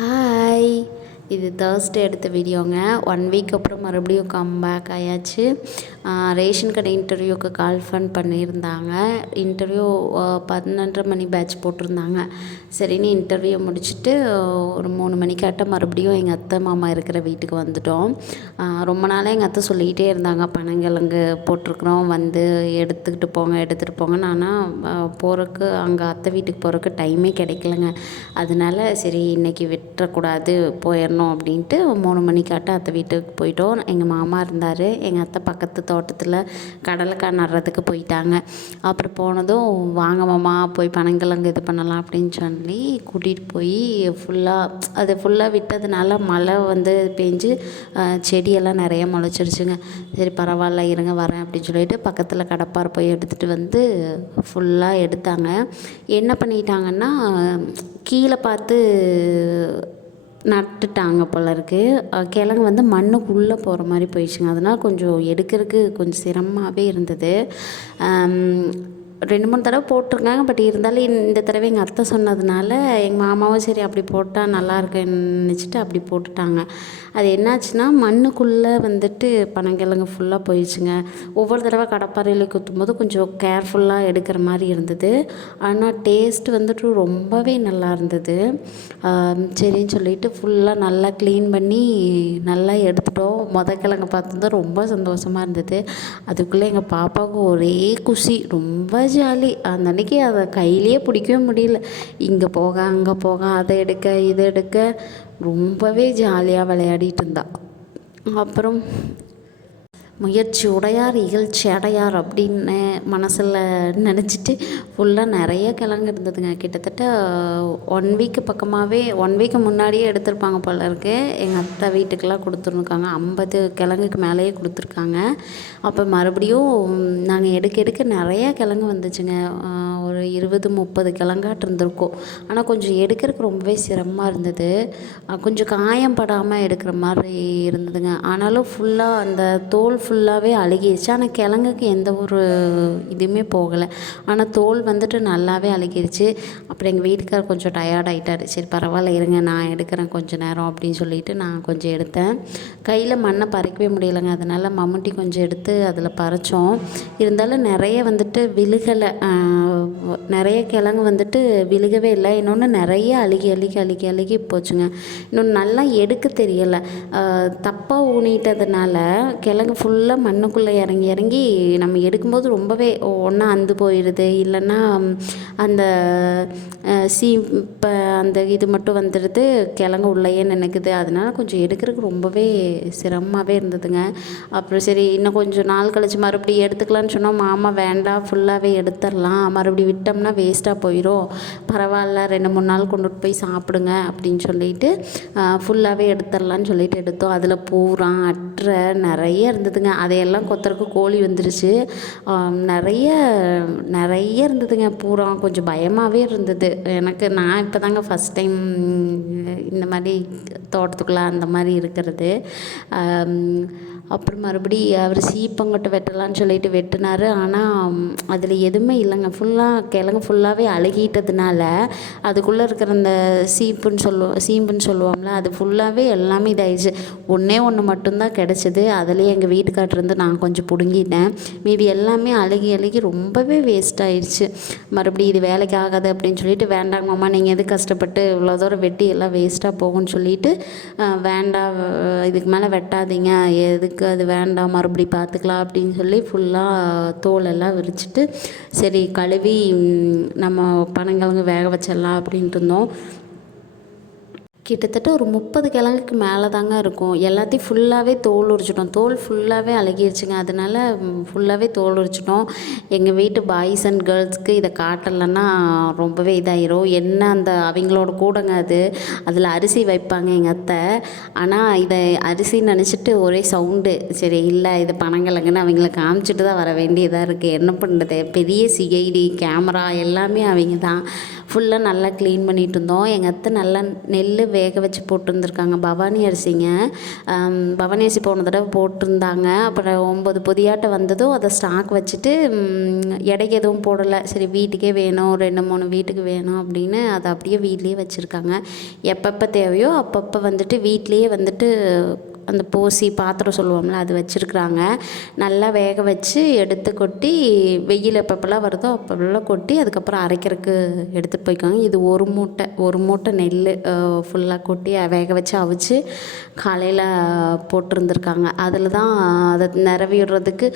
Hi, இது Thursday எடுத்த வீடியோங்க. 1 week அப்புறம் மறுபடியும் கம்பேக் ஆயாச்சு. ரேஷன் கடை இன்டர்வியூக்கு கால் பண்ணியிருந்தாங்க. இன்டர்வியூ 11:30 மணி பேட்ச் போட்டிருந்தாங்க. சரின்னு இன்டர்வியூ முடிச்சுட்டு ஒரு 3 மணிக்காட்ட மறுபடியும் எங்கள் அத்தை மாமா இருக்கிற வீட்டுக்கு வந்துட்டோம். ரொம்ப நாளாக எங்கள் அத்தை சொல்லிக்கிட்டே இருந்தாங்க, பனங்கிழங்கு போட்டிருக்குறோம், வந்து எடுத்துகிட்டு போங்கன்னு. ஆனால் போகிறக்கு அங்கே அத்தை வீட்டுக்கு போகிறக்கு டைமே கிடைக்கலங்க. அதனால சரி இன்றைக்கி விட்டுறக்கூடாது, போயிடணும் அப்படின்ட்டு 3 மணிக்காட்ட அத்தை வீட்டுக்கு போயிட்டோம். எங்கள் மாமா இருந்தார். எங்கள் அத்தை பக்கத்து தோட்டத்தில் கடலைக்காய் நடுறதுக்கு போயிட்டாங்க. அப்புறம் போனதும் வாங்க மாமா போய் பனங்கிழங்கு இது பண்ணலாம் அப்படின்னு சொல்லி கூட்டிகிட்டு போய் ஃபுல்லாக விட்டதுனால மழை வந்து பெஞ்சு செடியெல்லாம் நிறைய முளைச்சிருச்சுங்க. சரி பரவாயில்ல இருங்க வரேன் அப்படின்னு சொல்லிட்டு பக்கத்தில் கடப்பார் போய் எடுத்துகிட்டு வந்து ஃபுல்லாக எடுத்தாங்க. என்ன பண்ணிட்டாங்கன்னா கீழே பார்த்து நட்டுட்டாங்க போல இருக்குது. கிழங்கு வந்து மண்ணுக்குள்ளே போகிற மாதிரி போயிடுச்சுங்க. அதனால் கொஞ்சம் எடுக்கிறதுக்கு கொஞ்சம் சிரமமாகவே இருந்தது. 2-3 தடவை போட்டிருக்காங்க. பட் இருந்தாலும் இந்த தடவை எங்கள் அத்தை சொன்னதுனால எங்கள் மாமாவும் சரி அப்படி போட்டால் நல்லா இருக்குன்னு நினச்சிட்டு அப்படி போட்டுட்டாங்க. அது என்னாச்சுன்னா மண்ணுக்குள்ளே வந்துட்டு பனங்கிழங்கு ஃபுல்லாக போயிடுச்சுங்க. ஒவ்வொரு தடவை கடப்பாறையில் குத்தும்போது கொஞ்சம் கேர்ஃபுல்லாக எடுக்கிற மாதிரி இருந்தது. ஆனால் டேஸ்ட் வந்துட்டு ரொம்பவே நல்லா இருந்தது. சரின்னு சொல்லிட்டு ஃபுல்லாக நல்லா க்ளீன் பண்ணி நல்லா எடுத்துட்டோம். கிழங்கு பார்த்தது ரொம்ப சந்தோஷமாக இருந்தது. அதுக்குள்ளே எங்கள் பாப்பாவுக்கு ஒரே குஷி, ரொம்ப ஜாலி. அந்த அன்றைக்கி அதை கையிலேயே பிடிக்கவே முடியல. இங்கே போக அங்கே போக அதை எடுக்க இதை எடுக்க ரொம்பவே ஜாலியாக விளையாடிட்டு இருந்தா. அப்புறம் முயற்சி உடையார் இகழ்ச்சி அடையார் அப்படின்னு மனசில் நினச்சிட்டு ஃபுல்லாக நிறைய கிழங்கு இருந்ததுங்க. கிட்டத்தட்ட 1 வீக்கு பக்கமாகவே 1 வீக்கு முன்னாடியே எடுத்திருப்பாங்க போல இருக்கு. எங்கள் அத்தை வீட்டுக்கெல்லாம் கொடுத்துருக்காங்க. 50 கிழங்குக்கு மேலேயே கொடுத்துருக்காங்க. அப்போ மறுபடியும் நாங்கள் எடுக்க நிறைய கிழங்கு வந்துச்சுங்க. ஒரு 20-30 கிழங்காட்டு இருந்திருக்கும். ஆனால் கொஞ்சம் எடுக்கிறதுக்கு ரொம்பவே சிரமமாக இருந்தது. கொஞ்சம் காயம் படாமல் எடுக்கிற மாதிரி இருந்ததுங்க. ஆனாலும் ஃபுல்லாக அந்த தோல் ஃபுல்லாகவே அழுகிடுச்சு. ஆனால் கிழங்குக்கு எந்த ஒரு இதுவுமே போகலை. ஆனால் தோல் வந்துட்டு நல்லாவே அழுகிடுச்சு. அப்புறம் எங்கள் வீட்டுக்கார் கொஞ்சம் டயர்ட் ஆகிட்டார். சரி பரவாயில்ல இருங்க நான் எடுக்கிறேன் கொஞ்சம் நேரம் அப்படின்னு சொல்லிட்டு நான் கொஞ்சம் எடுத்தேன். கையில் மண்ணை பறிக்கவே முடியலைங்க. அதனால் மம்முட்டி கொஞ்சம் எடுத்து அதில் பறித்தோம். இருந்தாலும் நிறைய வந்துட்டு விழுகலை. நிறைய கிழங்கு வந்துட்டு விழுகவே இல்லை. இன்னொன்று நிறைய அழுகி போச்சுங்க. இன்னொன்று நல்லா எடுக்க தெரியலை. தப்பாக ஊனிட்டதுனால கிழங்கு ஃபுல்லாக மண்ணுக்குள்ளே இறங்கி நம்ம எடுக்கும்போது ரொம்பவே ஒன்றா அந்து போயிடுது, இல்லைன்னா அந்த இப்போ அந்த இது மட்டும் வந்துடுது, கிழங்கு உள்ளேயே நினைக்குது. அதனால் கொஞ்சம் எடுக்கிறதுக்கு ரொம்பவே சிரமமாகவே இருந்ததுங்க. அப்புறம் சரி இன்னும் கொஞ்சம் நாள் கழிச்சு மறுபடியும் எடுத்துக்கலான்னு சொன்னோம். மாமா வேண்டாம் ஃபுல்லாகவே எடுத்துடலாம், மறுபடியும் விட்டோம்னா வேஸ்ட்டாக போயிடும், பரவாயில்ல 2-3 நாள் கொண்டுட்டு போய் சாப்பிடுங்க அப்படின்னு சொல்லிட்டு ஃபுல்லாகவே எடுத்துடலான்னு சொல்லிட்டு எடுத்தோம். அதில் பூரா அட்டை நிறைய இருந்ததுங்க. அதையெல்லாம் கொத்துறதுக்கு கோழி வந்துருச்சு. நிறைய இருந்ததுங்க. பூரா கொஞ்சம் பயமாகவே இருந்தது எனக்கு. நான் இப்போ தாங்க ஃபஸ்ட் டைம் இந்த மாதிரி தோட்டத்துக்குள்ளே அந்த மாதிரி இருக்கிறது. அப்புறம் மறுபடி அவர் சீப்பங்கொட்டை வெட்டலான்னு சொல்லிட்டு வெட்டினார். ஆனால் அதில் எதுவுமே இல்லைங்க. கிழங்கு ஃபுல்லாகவே அழுகிட்டதுனால அதுக்குள்ளே இருக்கிற அந்த சீம்புன்னு சொல்லுவோம்ல, அது ஃபுல்லாகவே எல்லாமே இதாகிடுச்சு. ஒன்று மட்டும்தான் கிடச்சிது. அதுலேயே எங்கள் வீட்டுக்காட்டிருந்து நான் கொஞ்சம் பிடுங்கிட்டேன். மீதி எல்லாமே அழுகி ரொம்பவே வேஸ்ட் ஆகிடுச்சு. மறுபடியும் இது வேலைக்கு ஆகாது அப்படின்னு சொல்லிட்டு வேண்டாங்க மாமா நீங்கள் எது கஷ்டப்பட்டு இவ்வளோ தூரம் வெட்டி எல்லாம் வேஸ்ட்டாக போகும்னு சொல்லிட்டு வேண்டாம் இதுக்கு மேலே வெட்டாதீங்க, எதுக்கு அது வேண்டாம், மறுபடியும் பார்த்துக்கலாம் அப்படின்னு சொல்லி ஃபுல்லாக தோலெல்லாம் விரிச்சிட்டு சரி கழுவி நம்ம பனங்கிழங்கு வேக வச்சிடலாம் அப்படின்ட்டு இருந்தோம். கிட்டத்தட்ட ஒரு 30 கிழங்குக்கு மேலே தாங்க இருக்கும். எல்லாத்தையும் ஃபுல்லாகவே தோல் உரிச்சிட்டோம். தோல் ஃபுல்லாகவே அழுகிடுச்சுங்க. அதனால் ஃபுல்லாகவே தோல் உரிச்சிட்டோம். எங்கள் வீட்டு பாய்ஸ் அண்ட் கேர்ள்ஸ்க்கு இதை காட்டலைன்னா ரொம்பவே இதாகிரும். என்ன அந்த அவங்களோட கூடங்க அதில் அரிசி வைப்பாங்க எங்கள் அத்தை. ஆனால் இதை அரிசின்னு நினச்சிட்டு ஒரே சவுண்டு. சரி இல்லை இது பனங்கிழங்குன்னு அவங்கள காமிச்சிட்டு தான் வர வேண்டியதாக இருக்குது. என்ன பண்ணுறது, பெரிய சிஐடி கேமரா எல்லாமே அவங்க தான். ஃபுல்லாக நல்லா க்ளீன் பண்ணிகிட்டு இருந்தோம். எங்கள் அத்தை நல்லா நெல் வேக வச்சு போட்டிருந்துருக்காங்க. பவானி அரிசிங்க. பவானி அரிசி போன தடவை போட்டிருந்தாங்க. அப்புறம் 9 பொதியாட்டம் வந்ததும் அதை ஸ்டாக் வச்சுட்டு எடைக்கு எதுவும் போடலை. சரி வீட்டுக்கே வேணும், 2 3 வீட்டுக்கு வேணும் அப்படின்னு அதை அப்படியே வீட்லேயே வச்சுருக்காங்க. எப்பப்போ தேவையோ அப்பப்போ வந்துட்டு வீட்லேயே வந்துட்டு அந்த போசி பாத்திரம் சொல்லுவோம்ல, அது வச்சுருக்குறாங்க. நல்லா வேக வச்சு எடுத்து கொட்டி, வெயில் எப்பப்பெல்லாம் வருதோ அப்போல்லாம் கொட்டி அதுக்கப்புறம் அரைக்கிறதுக்கு எடுத்துகிட்டு போய்க்குவாங்க. இது ஒரு மூட்டை நெல் ஃபுல்லாக கொட்டி வேக வச்சு அவிச்சு காலையில் போட்டிருந்துருக்காங்க. அதில் தான் அதை நிறவிடுறதுக்கு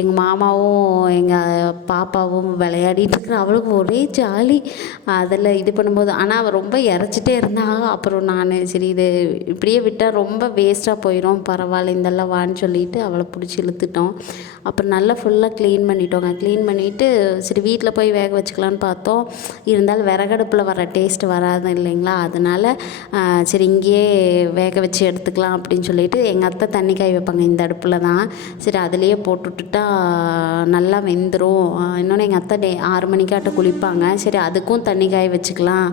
எங்கள் மாமாவும் எங்கள் பாப்பாவும் விளையாடிட்டு இருக்கிற. அவளுக்கு ஒரே ஜாலி அதில் இது பண்ணும்போது. ஆனால் அவள் ரொம்ப இறைச்சிட்டே இருந்தாங்க. அப்புறம் நான் சரி இது இப்படியே விட்டால் ரொம்ப வேஸ்ட்டாக போயிடும், பரவாயில்ல இதெல்லாம் வான்னு சொல்லிட்டு அவளை பிடிச்சி இழுத்துட்டோம். அப்புறம் நல்லா ஃபுல்லாக க்ளீன் பண்ணிட்டோங்க. க்ளீன் பண்ணிவிட்டு சரி வீட்டில் போய் வேக வச்சுக்கலான்னு பார்த்தோம். இருந்தாலும் விறகடுப்பில் வர டேஸ்ட் வராது இல்லைங்களா, அதனால் சரி இங்கேயே வேக வச்சு எடுத்துக்கலாம் அப்படின்னு சொல்லிட்டு எங்கள் அத்தை தண்ணி காய வைப்பாங்க இந்த அடுப்பில் தான். சரி அதுலேயே போட்டுவிட்டுட்டா நல்லா வெந்துடும். இன்னொன்று எங்கள் அத்தை 6 மணிக்காட்ட குளிப்பாங்க. சரி அதுக்கும் தண்ணி காய வச்சுக்கலாம்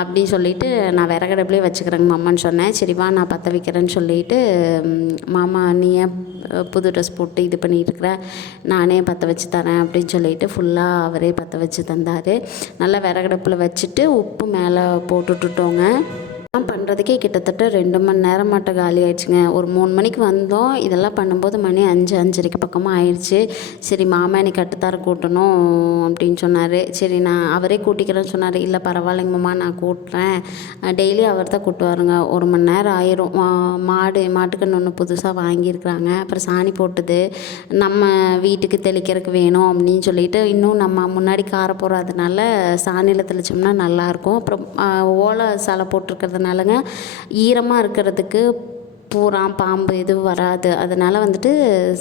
அப்படின்னு சொல்லிட்டு நான் விறகடுப்புலேயே வச்சுக்கிறேங்க மாமான்னு சொன்னேன். சரி வா நான் பற்ற வைக்கிறேன்னு சொல்லிட்டு, மாமா நீ ஏன் புது ட்ரெஸ் போட்டு இது பண்ணிகிட்ருக்குற, நானே பற்ற வச்சு தரேன் அப்படின்னு சொல்லிட்டு ஃபுல்லாக அவரே பற்ற வச்சு தந்தார். நல்லா விறகடுப்பில் வச்சுட்டு உப்பு மேலே போட்டுவிட்டுட்டோங்க. பண்ணுறதுக்கே கிட்டத்தட்ட 2 மணி நேரம் மட்டும் காலி ஆயிடுச்சுங்க. ஒரு 3 மணிக்கு வந்தோம். இதெல்லாம் பண்ணும்போது மணி 5 5:30 பக்கமாக ஆயிடுச்சு. சரி மாமா எனக்கு கட்டுத்தார கூட்டணும் அப்படின்னு சொன்னார். சரி நான் அவரே கூட்டிக்கிறேன்னு சொன்னார். இல்லை பரவாயில்லைங்க மாமா நான் கூட்டுறேன், டெய்லி அவர் தான் கூட்டுவாருங்க. 1 மணி நேரம் ஆயிரும். மாட்டுக்கன்று ஒன்று புதுசாக வாங்கியிருக்கிறாங்க. அப்புறம் சாணி போட்டது நம்ம வீட்டுக்கு தெளிக்கிறதுக்கு வேணும் அப்படின்னு சொல்லிட்டு, இன்னும் நம்ம முன்னாடி காரை போடுறதுனால சாணியில் தெளித்தோம்னா நல்லாயிருக்கும். அப்புறம் ஓலை சாலை போட்டிருக்கிறதுனாலங்க ஈரமாக இருக்கிறதுக்கு பூரா பாம்பு எதுவும் வராது. அதனால் வந்துட்டு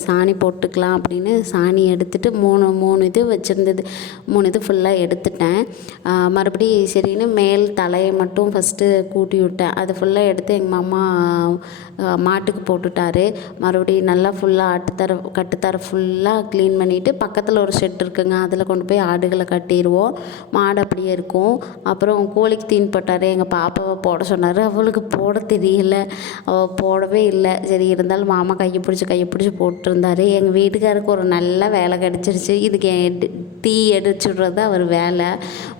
சாணி போட்டுக்கலாம் அப்படின்னு சாணி எடுத்துகிட்டு 3 இது வச்சுருந்தது, 3 இது ஃபுல்லாக எடுத்துட்டேன். மறுபடி சரின்னு மேல் தலையை மட்டும் ஃபஸ்ட்டு கூட்டி விட்டேன். அது ஃபுல்லாக எடுத்து எங்கள் மாமா மாட்டுக்கு போட்டுட்டாரு. மறுபடியும் நல்லா ஃபுல்லாக கட்டுத்தர ஃபுல்லாக க்ளீன் பண்ணிவிட்டு பக்கத்தில் ஒரு ஷெட் இருக்குங்க, அதில் கொண்டு போய் ஆடுகளை கட்டிடுவோம். மாடு அப்படியே இருக்கும். அப்புறம் கோழிக்கு தீன் போட்டார். எங்கள் பாப்பாவை போட சொன்னார். அவளுக்கு போட தெரியல, அவள் போடவே இல்லை. சரி இருந்தாலும் மாமா கையை பிடிச்சி போட்டிருந்தாரு. எங்கள் வீட்டுக்காருக்கு ஒரு நல்ல வேலை கிடச்சிருச்சு. இதுக்கு டீ அடிச்சுடுறது அவர் வேலை.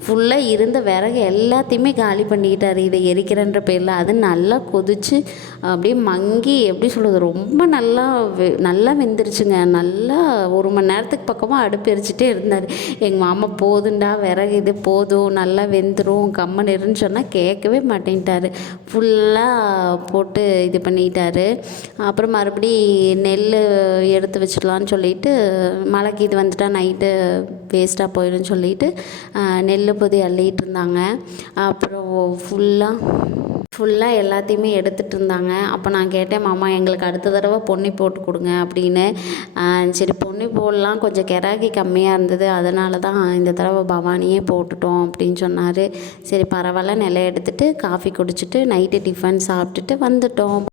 ஃபுல்லாக இருந்த விறகு எல்லாத்தையுமே காலி பண்ணிக்கிட்டார் இதை எரிக்கிறன்ற பேரில். அது நல்லா கொதித்து அப்படியே மங்கி எப்படி சொல்கிறது, ரொம்ப நல்லா வெந்துருச்சுங்க. நல்லா 1 மணி நேரத்துக்கு பக்கமாக அடுப்பு எரிச்சிட்டே இருந்தார். எங்கள் மாமா போதுண்டா விறகு இது போதும், நல்லா வெந்துடும், கம்மன் இருன்னு சொன்னால் கேட்கவே மாட்டேன்ட்டார். ஃபுல்லாக போட்டு இது பண்ணிட்டாரு. அப்புறம் மறுபடி நெல் எடுத்து வச்சிடலான்னு சொல்லிட்டு, மழைக்கு இது வந்துட்டால் நைட்டு வேஸ்ட்டாக போயிடும்னு சொல்லிட்டு நெல் பொதி அள்ளிகிட்டு இருந்தாங்க. அப்புறம் ஃபுல்லாக எல்லாத்தையுமே எடுத்துகிட்டு இருந்தாங்க. அப்போ நான் கேட்டேன், மாமா எங்களுக்கு அடுத்த தடவை பொன்னி போட்டு கொடுங்க அப்படின்னு. சரி பொன்னி போடலாம், கொஞ்சம் கிராக்கி கம்மியாக இருந்தது, அதனால தான் இந்த தடவை பவானியே போட்டுட்டோம் அப்படின்னு சொன்னார். சரி பரவாயில்ல, நிலை எடுத்துகிட்டு காஃபி குடிச்சிட்டு நைட்டு டிஃபன் சாப்பிட்டுட்டு வந்துட்டோம்.